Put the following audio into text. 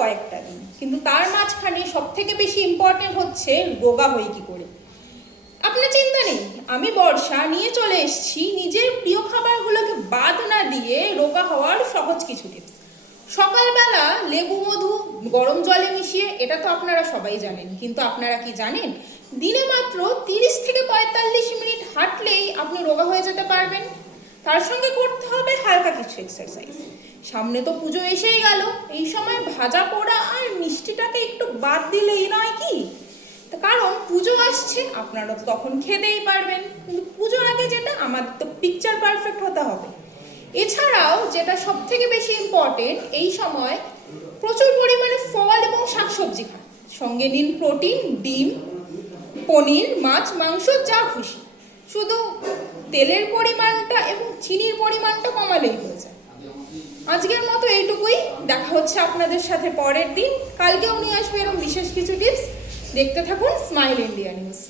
কয়েকটা দিন, কিন্তু তার মাঝখানে সব থেকে বেশি ইম্পর্টেন্ট হচ্ছে রোগা হই কি করে। আপনার চিন্তা নেই, আমি বর্ষা নিয়ে চলে এসেছি নিজের প্রিয় খাবারগুলোকে বাদ না দিয়ে রোগা হওয়ার সহজ কিছু টিপস। সকালবেলা লেবু মধু গরম জলে মিশিয়ে, এটা তো আপনারা সবাই জানেন, কিন্তু আপনারা কি জানেন দিনে মাত্র 30 থেকে 45 মিনিট হাঁটলেই আপনি রোগা হয়ে যেতে পারবেন। তার সঙ্গে করতে হবে হালকা কিছু এক্সারসাইজ। সামনে তো পুজো এসেই গেল, এই সময় ভাজা পোড়া আর মিষ্টিটাকে একটু বাদ দিলেই নয় কি? কারণ পুজো আসছে, আপনারা তো তখন খেতেই পারবেন, কিন্তু পুজোর আগে যেটা আমাদের তো পিকচার পারফেক্ট হতে হবে। এছাড়াও যেটা সব থেকে বেশি ইম্পর্টেন্ট, এই সময় প্রচুর পরিমাণে ফল এবং শাকসবজি খান। সঙ্গে নিন প্রোটিন, ডিম, পনির, মাছ, মাংস, যা খুশি। শুধু তেলের পরিমাণটা এবং চিনির পরিমাণটা কমালেই হয়ে যায়। আজকের মতো এইটুকুই, দেখা হচ্ছে আপনাদের সাথে পরের দিন। কালকেও নিয়ে আসবে এরকম বিশেষ কিছু টিপস। দেখতে থাকুন স্মাইল ইন্ডিয়া নিউজ।